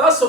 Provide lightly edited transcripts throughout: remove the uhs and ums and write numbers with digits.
10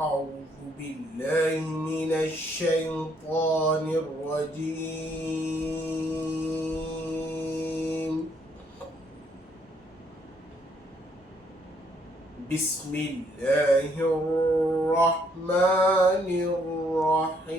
أعوذ بالله من الشيطان الرجيم. بسم الله الرحمن الرحيم.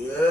يا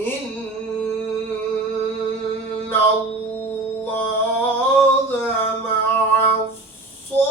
إن الله مع الصابرين.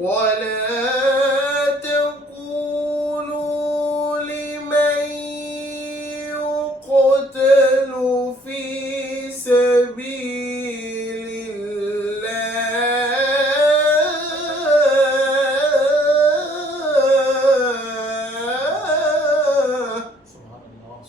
ولا تقولوا لمن يقتل في سبيل الله.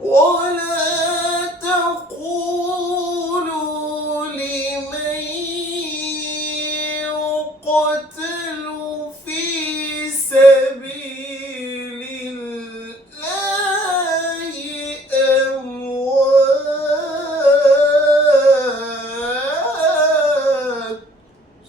ولا تقولوا لمن يقتل في سبيل الله أموات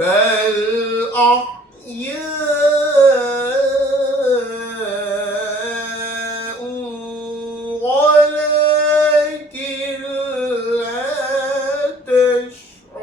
بل أحياء ولكن لا تشعرون.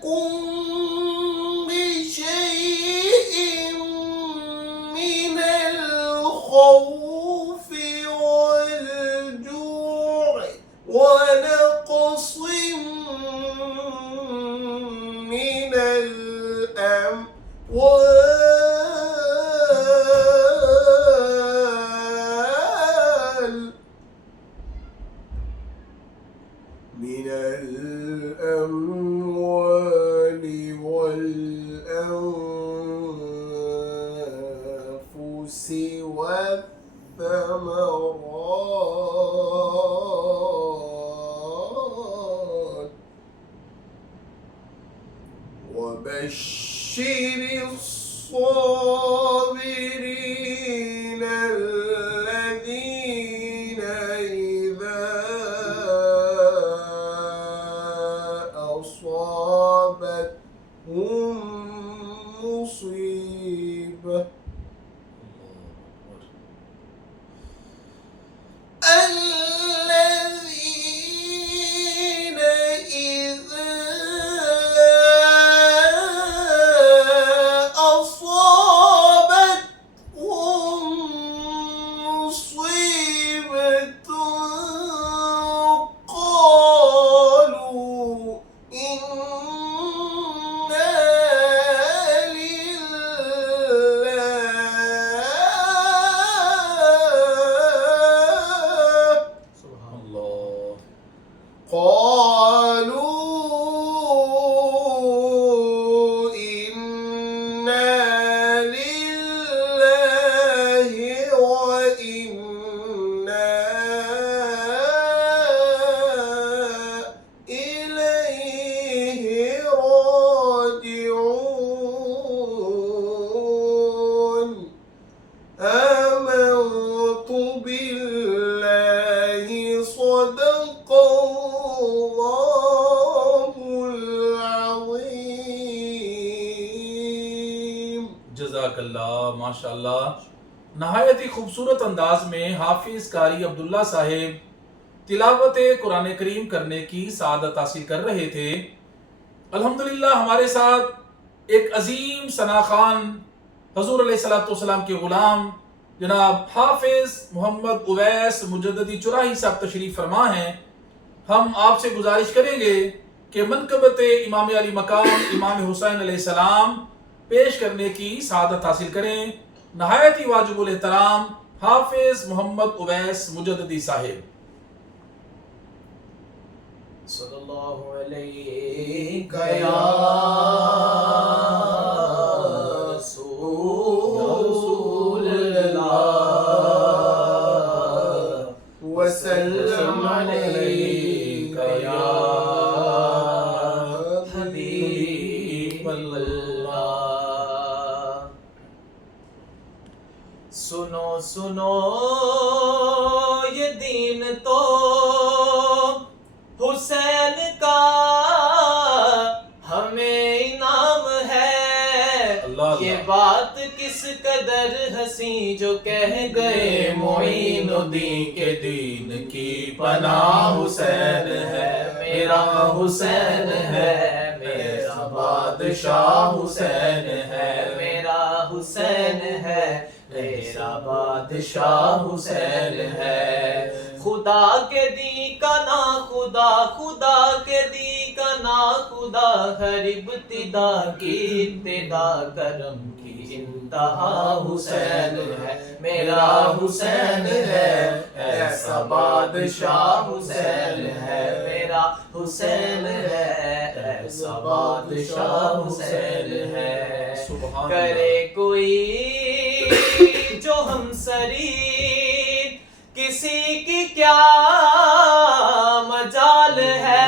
ولنبلونكم بشيء من الخوف والجوع ونقص من الأموال والأنفس والثمرات وبشر الصابرين الذين الذين إذا جزاک اللہ، ماشاء اللہ۔ نہایت ہی خوبصورت انداز میں حافظ قاری عبداللہ صاحب تلاوت قرآن کریم کرنے کی سعادت حاصل کر رہے تھے۔ الحمدللہ ہمارے ساتھ ایک عظیم ثناخوان حضور علیہ السلام کے غلام جناب حافظ محمد اویس مجددی چراہی صاحب تشریف فرما ہیں۔ ہم آپ سے گزارش کریں گے کہ منقبت امام علی مقام امام حسین علیہ السلام پیش کرنے کی سعادت حاصل کریں۔ نہایت ہی واجب الاحترام حافظ محمد اویس مجددی صاحب۔ صلی اللہ علیہ یا رسول اللہ وسلم علیک یا حبیب اللہ۔ سنو سنو یہ دین تو حسین کا ہمیں انعام ہے، یہ بات کس قدر ہنسی جو کہہ گئے معین الدین کے دین کی پناہ حسین ہے، میرا حسین ہے، میرا بادشاہ حسین ہے، میرا حسین ہے، میرا بادشاہ حسین ہے۔ خدا کے دی کا نا خدا، خدا کے دی کا نا خدا، ہر ابتدا کی ابتدا، کرم کی انتہا حسین ہے، میرا حسین ہے، ایسا بادشاہ حسین ہے، میرا حسین ہے، ایسا بادشاہ حسین ہے۔ کرے کوئی جو ہم سری کسی کی کیا مجال ہے،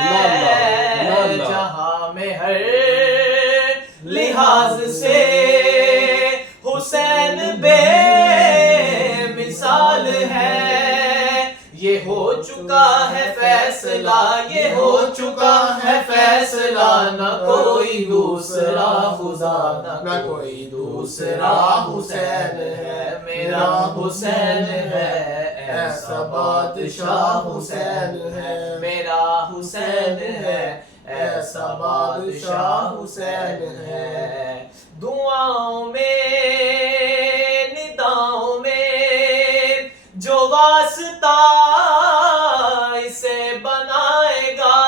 جہاں میں ہر لحاظ سے حسین بے مثال ہے۔ یہ ہو چکا ہے فیصلہ، یہ ہو چکا ہے فیصلہ، نہ کوئی دوسرا خدا، نہ کوئی دوسرا حسین ہے، میرا حسین ہے، ایسا بادشاہ حسین ہے، میرا حسین ہے، ایسا بادشاہ حسین ہے۔ دعاؤں میں نداؤں میں جو واسطہ اسے بنائے گا،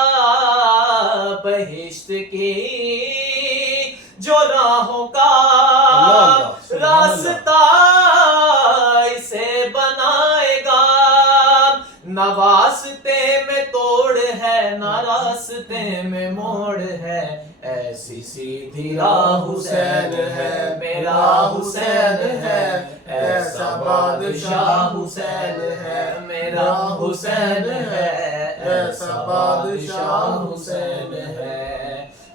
بہشت کی جو راہوں کا راستہ اسے بنائے گا، نہ واسطے میں توڑ ہے، نہ راستے میں موڑ ہے، ایسی سیدھی راہ حسین ہے، میرا حسین ہے، ایسا بادشاہ حسین ہے، میرا حسین ہے، ایسا بادشاہ حسین ہے۔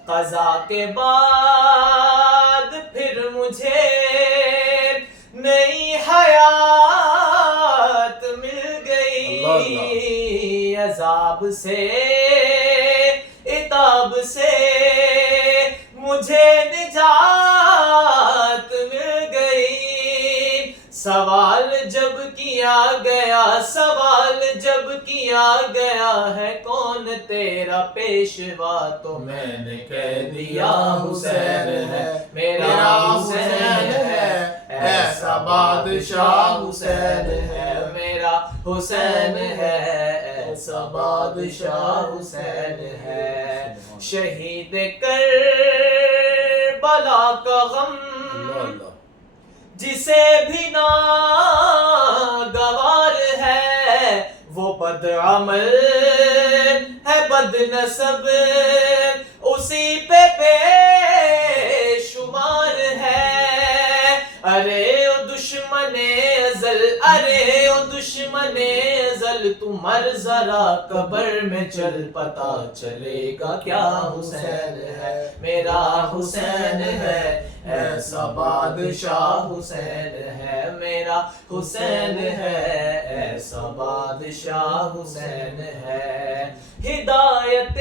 قضا کے بعد پھر مجھے نئی حیات مل گئی، عذاب سے عتاب سے مجھے نجات مل گئی۔ سوال جب کیا گیا، سوال جب کیا گیا ہے کون تیرا پیشوا، تو میں نے کہہ دیا حسین ہے، میرا حسین ہے، ایسا بادشاہ حسین ہے، میرا حسین ہے، ایسا بادشاہ حسین ہے۔ شہید کربلا کا غم جسے بھی ناگوار ہے، وہ بد عمل ہے، بد نسب اسی پہ بے شمار ہے۔ ارے او دشمن ازل، ارے او دشمن ازل، تو مر ذرا قبر میں چل، پتا چلے گا کیا حسین ہے، میرا حسین ہے، ایسا بادشاہ حسین ہے، میرا حسین ہے، ایسا بادشاہ حسین ہے۔ ہدایت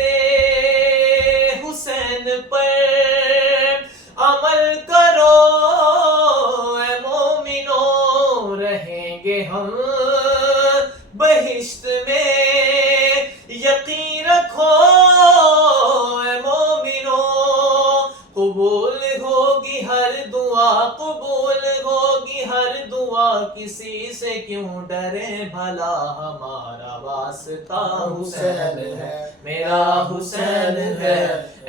حسین پر عمل کرو والا ہمارا واسطہ حسین ہے، میرا حسین ہے،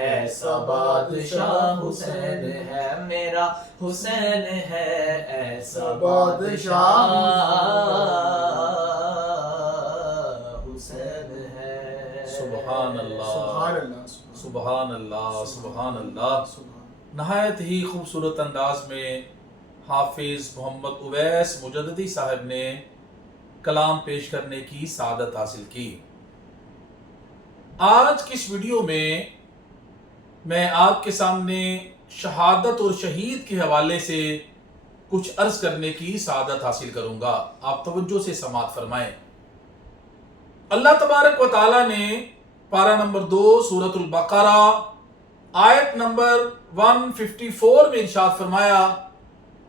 ایسا بادشاہ حسین ہے، میرا حسین ہے، ایسا بادشاہ حسین ہے۔ سبحان اللہ، سبحان اللہ، سبحان اللہ، سبحان اللہ۔ نہایت ہی خوبصورت انداز میں حافظ محمد اویس مجددی صاحب نے کلام پیش کرنے کی سعادت حاصل کی۔ آج کی اس ویڈیو میں آپ کے سامنے شہادت اور شہید کے حوالے سے کچھ عرض کرنے کی سعادت حاصل کروں گا، آپ توجہ سے سماعت فرمائیں۔ اللہ تبارک و تعالی نے پارہ نمبر 2 سورۃ البقرہ آیت نمبر 154 میں ارشاد فرمایا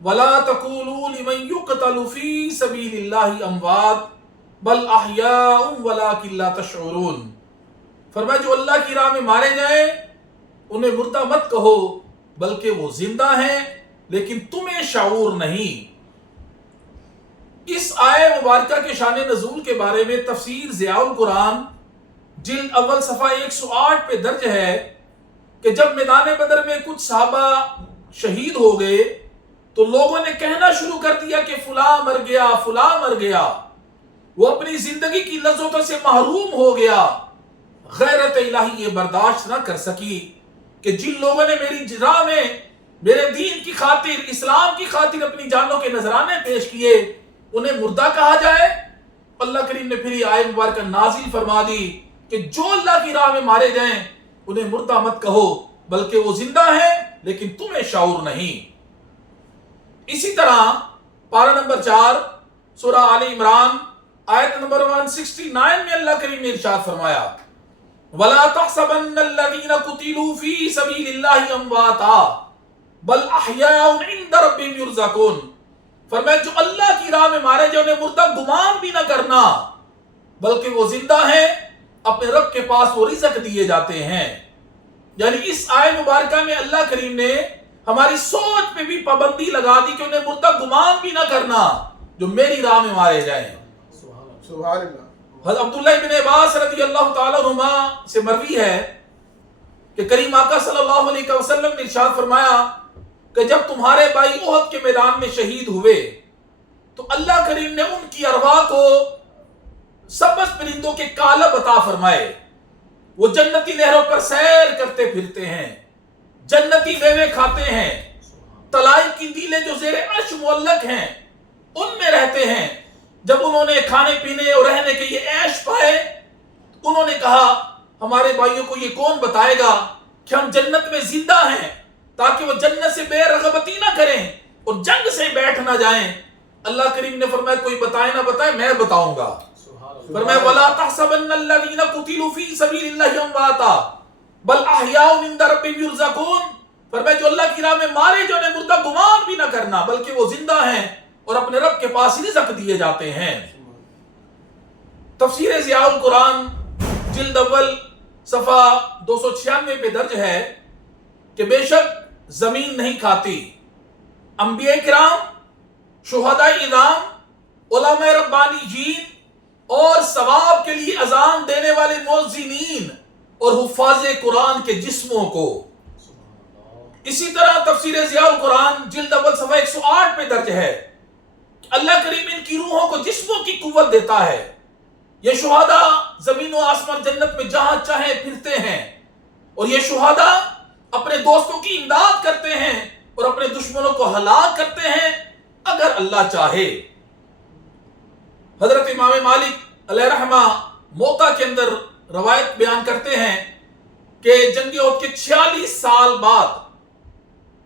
وَلَا تَقُولُوا لِمَنْ يُقْتَلُ فِي سَبِيلِ اللَّهِ أَمْوَاتٌ بَلْ أَحْيَاءٌ وَلَكِنْ لَا تَشْعُرُونَ، فرمایا جو اللہ کی راہ میں مارے جائیں انہیں مردہ مت کہو بلکہ وہ زندہ ہیں لیکن تمہیں شعور نہیں۔ اس آیہ مبارکہ کے شان نزول کے بارے میں تفسیر ضیاء القرآن جلد اول صفحہ 108 پہ درج ہے کہ جب میدان بدر میں کچھ صحابہ شہید ہو گئے تو لوگوں نے کہنا شروع کر دیا کہ فلاں مر گیا، فلاں مر گیا، وہ اپنی زندگی کی لذتوں سے محروم ہو گیا۔ غیرت الہی یہ برداشت نہ کر سکی کہ جن لوگوں نے میری راہ میں میرے دین کی خاطر، اسلام کی خاطر اپنی جانوں کے نذرانے پیش کیے انہیں مردہ کہا جائے۔ اللہ کریم نے پھر یہ آیت مبارکہ نازل فرما دی کہ جو اللہ کی راہ میں مارے جائیں انہیں مردہ مت کہو بلکہ وہ زندہ ہیں لیکن تمہیں شعور نہیں۔ اسی طرح پارہ نمبر 4 سورہ آل عمران آیت نمبر 169 میں اللہ کریم نے ارشاد فرمایا وَلَا تَحْسَبَنَّ الَّذِينَ قُتِلُوا فِي سَبِيلِ اللَّهِ أَمْوَاتًا بَلْ أَحْيَاءٌ عِندَ رَبِّهِمْ يُرْزَقُونَ، فرمایا جو اللہ کی راہ میں مارے جائیں انہیں مردہ گمان بھی نہ کرنا بلکہ وہ زندہ ہیں، اپنے رب کے پاس وہ رزق دیے جاتے ہیں۔ یعنی اس آیت مبارکہ میں اللہ کریم نے ہماری سوچ پہ بھی پابندی لگا دی کہ انہیں مردہ گمان بھی نہ کرنا جو میری راہ میں مارے جائیں۔ سبحان اللہ۔ حضرت عبداللہ بن عباس رضی اللہ تعالیٰ عنہما سے مروی ہے کہ کریم آقا صلی اللہ علیہ وسلم نے ارشاد فرمایا کہ جب تمہارے بھائی احد کے میدان میں شہید ہوئے تو اللہ کریم نے ان کی ارواح کو سبز پرندوں کے کالب عطا فرمائے، وہ جنتی لہروں پر سیر کرتے پھرتے ہیں، جنتی میوے کھاتے ہیں، طلائی قندیلیں جو زیر عرش معلق ہیں ان میں رہتے ہیں۔ جب انہوں نے کھانے پینے اور رہنے کے یہ عیش پائے انہوں نے کہا ہمارے بھائیوں کو یہ کون بتائے گا کہ ہم جنت میں زندہ ہیں تاکہ وہ جنت سے بے رغبتی نہ کریں اور جنگ سے بیٹھ نہ جائیں۔ اللہ کریم نے فرمایا کوئی بتائے نہ بتائے میں بتاؤں گا۔ فرمایا وَلَا تَحْسَبَنَّ الَّذِينَ قُتِلُوا فِي سَبِيلِ اللَّهِ أَمْوَاتًا بَلْ أَحْيَاءٌ عِندَ رَبِّهِمْ يُرْزَقُونَ، فرمایا جو اللہ کی راہ میں مارے جو انہیں مردہ گمان بھی نہ کرنا بلکہ وہ زندہ ہیں اور اپنے رب کے پاس رزق دیے جاتے ہیں۔ تفسیر ضیاء القرآن جلد اول صفحہ 296 پہ درج ہے کہ بے شک زمین نہیں کھاتی، انبیاء کرام، شہداء اعظام، علماء ربانیین اور ثواب کے لیے اذان دینے والے مؤذنین اور حفاظ قرآن کے جسموں کو۔ اسی طرح تفسیر ضیاء القرآن جلد اول صفحہ 108 پہ درج ہے اللہ کریم ان کی روحوں کو جسموں کی قوت دیتا ہے۔ یہ شہداء زمین و آسمان جنت میں جہاں چاہیں پھرتے ہیں اور یہ شہداء اپنے دوستوں کی امداد کرتے ہیں اور اپنے دشمنوں کو ہلاک کرتے ہیں اگر اللہ چاہے۔ حضرت امام مالک علیہ رحمہ موطا کے اندر روایت بیان کرتے ہیں کہ جنگ احد کے 46 سال بعد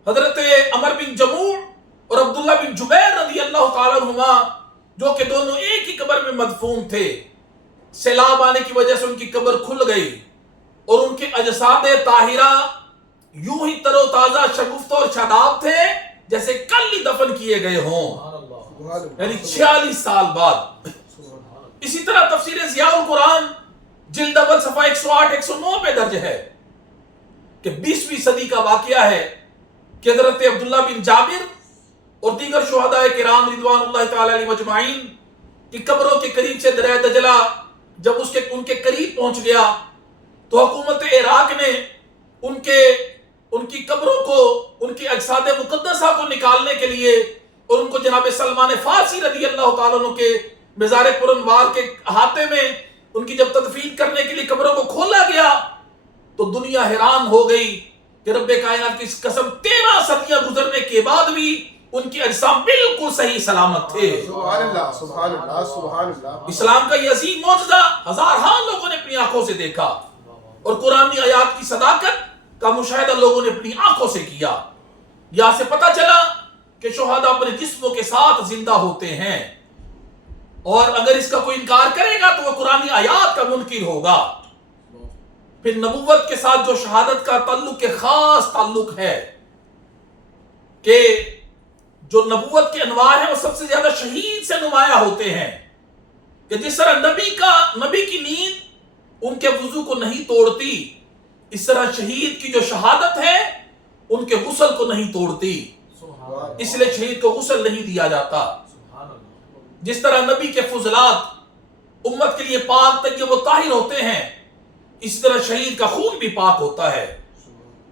حضرت عمر بن جموع اور عبداللہ بن جبیر رضی اللہ تعالیٰ عنہما جو کہ دونوں ایک ہی قبر میں مدفون تھے، سیلاب آنے کی وجہ سے ان کی قبر کھل گئی اور ان کے اجساد طاہرہ یوں ہی تر و تازہ، شگفتہ اور شاداب تھے جیسے کل ہی دفن کیے گئے ہوں، یعنی 46 سال بعد۔ اسی طرح تفسیر ضیاء القرآن جلد اول صفحہ 108-109 پہ درج ہے کہ 20ویں صدی کا واقعہ ہے کہ حضرت عبداللہ بن جابر اور دیگر شہداء کرام رضوان اللہ تعالی علیہ مجمعین کہ قبروں کے قریب سے دریا دجلہ جب ان کے قریب پہنچ گیا تو حکومت عراق نے ان کی قبروں کو، ان کی اجساد مقدسہ کو نکالنے کے لیے اور ان کو جناب سلمان فارسی رضی اللہ تعالیٰ عنہ کے مزار پرانوار کے احاطے میں ان کی جب تدفین کرنے کے لیے قبروں کو کھولا گیا تو دنیا حیران ہو گئی کہ رب کائنات کی اس قسم 13 صدیاں گزرنے کے بعد بھی ان کی اجسام بالکل صحیح سلامت تھے۔ سبحان اللہ، سبحان اللہ، سبحان اللہ۔ اسلام کا یہ عظیم معجزہ ہزارہا لوگوں نے اپنی آنکھوں سے دیکھا اور قرآنی آیات کی صداقت کا مشاہدہ لوگوں نے اپنی آنکھوں سے کیا۔ یہاں سے پتہ چلا کہ شہداء اپنے جسموں کے ساتھ زندہ ہوتے ہیں، اور اگر اس کا کوئی انکار کرے گا تو وہ قرآنی آیات کا منکر ہوگا۔ پھر نبوت کے ساتھ جو شہادت کا تعلق کے خاص تعلق ہے کہ جو نبوت کے انواع ہیں وہ سب سے زیادہ شہید سے نمایاں ہوتے ہیں، کہ جس طرح نبی کی نیند ان کے وضو کو نہیں توڑتی، اس طرح شہید کی جو شہادت ہے ان کے غسل کو نہیں توڑتی، اس لیے شہید کو غسل نہیں دیا جاتا۔ جس طرح نبی کے فضلات امت کے لیے پاک طیب و طاہر ہوتے ہیں، اس طرح شہید کا خون بھی پاک ہوتا ہے۔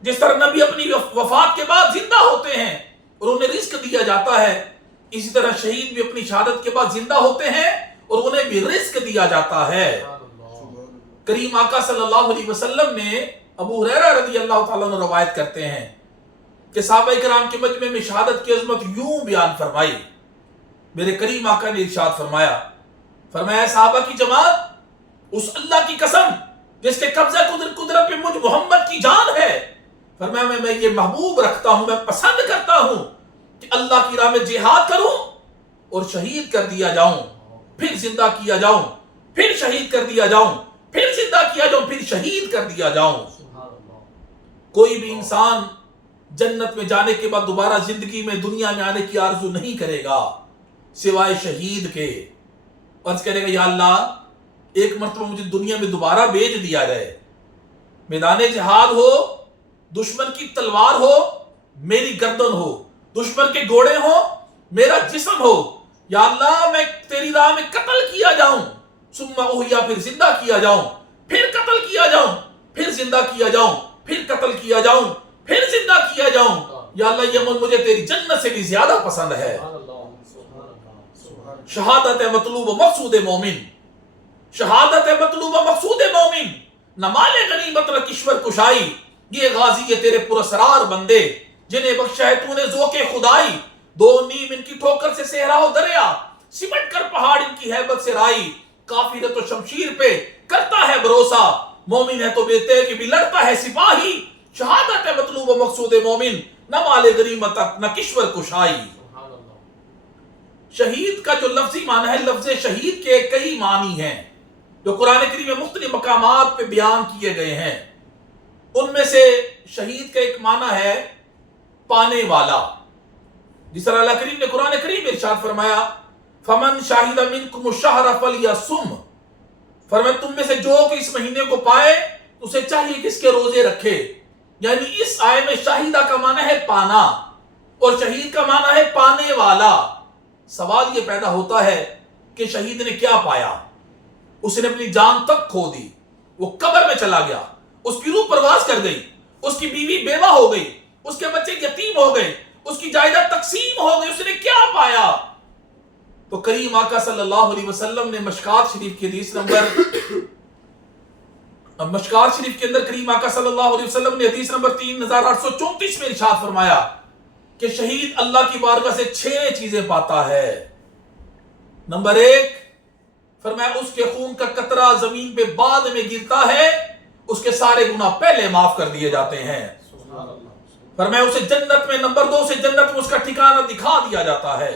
جس طرح نبی اپنی وفات کے بعد زندہ ہوتے ہیں اور انہیں رزق دیا جاتا ہے، اسی طرح شہید بھی اپنی شہادت کے بعد زندہ ہوتے ہیں اور انہیں بھی رزق دیا جاتا ہے۔ کریم آقا صلی اللہ علیہ وسلم نے ابو ہریرہ رضی اللہ تعالیٰ عنہ روایت کرتے ہیں کہ صحابہ کرام کے مجمع میں شہادت کی عظمت یوں بیان فرمائی۔ میرے کریم آقا نے ارشاد فرمایا صحابہ کی جماعت، اس اللہ کی قسم جس کے قبضہ قدرت پہ مجھ محمد کی جان ہے، فرمایا میں یہ محبوب رکھتا ہوں، میں پسند کرتا ہوں کہ اللہ کی راہ میں جہاد کروں اور شہید کر دیا جاؤں، پھر زندہ کیا جاؤں، پھر شہید کر دیا جاؤں، پھر زندہ کیا جاؤں، پھر شہید کر دیا جاؤں۔ کوئی بھی انسان جنت میں جانے کے بعد دوبارہ زندگی میں دنیا میں آنے کی آرزو نہیں کرے گا سوائے شہید کے۔ عرض کرے گا یا اللہ ایک مرتبہ مجھے دنیا میں دوبارہ بھیج دیا جائے، میدان جہاد ہو، دشمن کی تلوار ہو، میری گردن ہو، دشمن کے گھوڑے ہو، میرا جسم ہو، یا اللہ میں تیری راہ میں قتل کیا جاؤں، ثم احیا پھر زندہ کیا جاؤں، پھر قتل کیا جاؤں، پھر زندہ کیا جاؤں، پھر قتل کیا جاؤں، پھر زندہ کیا جاؤں، یا اللہ یہ عمل مجھے تیری جنت سے بھی زیادہ پسند ہے۔ شہادت ہے مطلوب و مقصود مومن، شہادت ہے مطلوب و مقصود مومن، نہ مال غنیمت نہ کشور کشائی، یہ غازی یہ تیرے پراسرار بندے جنہیں بخشا ہے تو نے ذوق خدائی، دو نیم ان کی ٹھوکر سے صحرا و دریا، سمٹ کر پہاڑ ان کی ہیبت سے رائی، کافر ہے تو شمشیر پہ کرتا ہے بھروسہ، مومن ہے تو بے تیغ بھی لڑتا ہے سپاہی، شہادت ہے مطلوب و مقصود مومن، نہ مال غنیمت نہ کشور کشائی۔ شہید کا جو لفظی معنی ہے، لفظ شہید کے کئی معنی ہیں جو قرآن کریم میں مختلف مقامات پہ بیان کیے گئے ہیں۔ ان میں سے شہید کا ایک معنی ہے پانے والا، جس طرح اللہ کریم نے قرآن کریم میں ارشاد فرمایا فمن شاہد منکم الشہر فلیصم، فرمایا تم میں سے جو کہ اس مہینے کو پائے اسے چاہیے کہ اس کے روزے رکھے۔ یعنی اس آئے میں شاہدہ کا معنی ہے پانا اور شہید کا معنی ہے پانے والا۔ سوال یہ پیدا ہوتا ہے کہ شہید نے کیا پایا؟ اس نے اپنی جان تک کھو دی، وہ قبر میں چلا گیا، اس کی روح پرواز کر گئی، اس کی بیوی بیوہ ہو گئی، اس کے بچے یتیم ہو گئے، اس کی جائیداد تقسیم ہو گئی، اس نے کیا پایا؟ تو کریم آقا صلی اللہ علیہ وسلم نے مشکات شریف کے حدیث مشکات شریف کے اندر کریم آقا صلی اللہ علیہ وسلم نے حدیث نمبر 3834 میں ارشاد فرمایا کہ شہید اللہ کی بارگاہ سے 6 چیزیں پاتا ہے۔ نمبر 1 فرمایا اس کے خون کا قطرہ زمین پہ بعد میں گرتا ہے، اس کے سارے گناہ پہلے معاف کر دیے جاتے ہیں۔ فرمایا اسے جنت میں، نمبر 2 سے جنت میں اس کا ٹھکانہ دکھا دیا جاتا ہے۔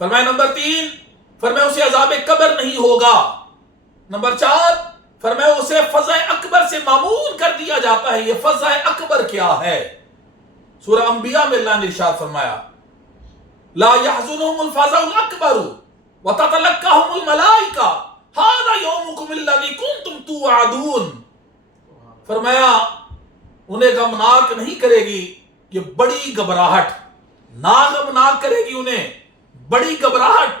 فرمایا نمبر 3 فرمایا اسے عذاب قبر نہیں ہوگا۔ نمبر 4 فرمایا اسے فضا اکبر سے معمول کر دیا جاتا ہے۔ یہ فضا اکبر کیا ہے؟ سورہ انبیاء میں اللہ نے ارشاد فرمایا لا يحزنهم الفزع الاکبر وتتلقاهم الملائکہ ھذا یومکم الذی کنتم توعدون۔ فرمایا انہیں غمناک نہیں کرے گی یہ بڑی گھبراہٹ، ناغمناک کرے گی انہیں بڑی گھبراہٹ،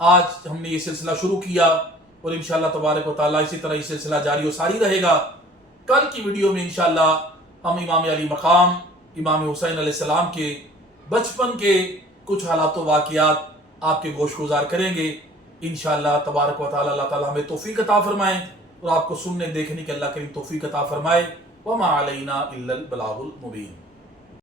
آج ہم نے یہ سلسلہ شروع کیا اور انشاءاللہ تبارک و تعالیٰ اسی طرح یہ سلسلہ جاری و ساری رہے گا. کل کی ویڈیو میں انشاءاللہ ہم امام علی مقام امام حسین علیہ السلام کے بچپن کے کچھ حالات و واقعات آپ کے گوش گزار کریں گے. انشاءاللہ تبارک و تعالیٰ اللہ تعالیٰ ہمیں توفیق عطا فرمائیں اور آپ کو سننے دیکھنے کے اللہ کریم توفیق عطا فرمائے. وما علینا الا البلاغ المبین.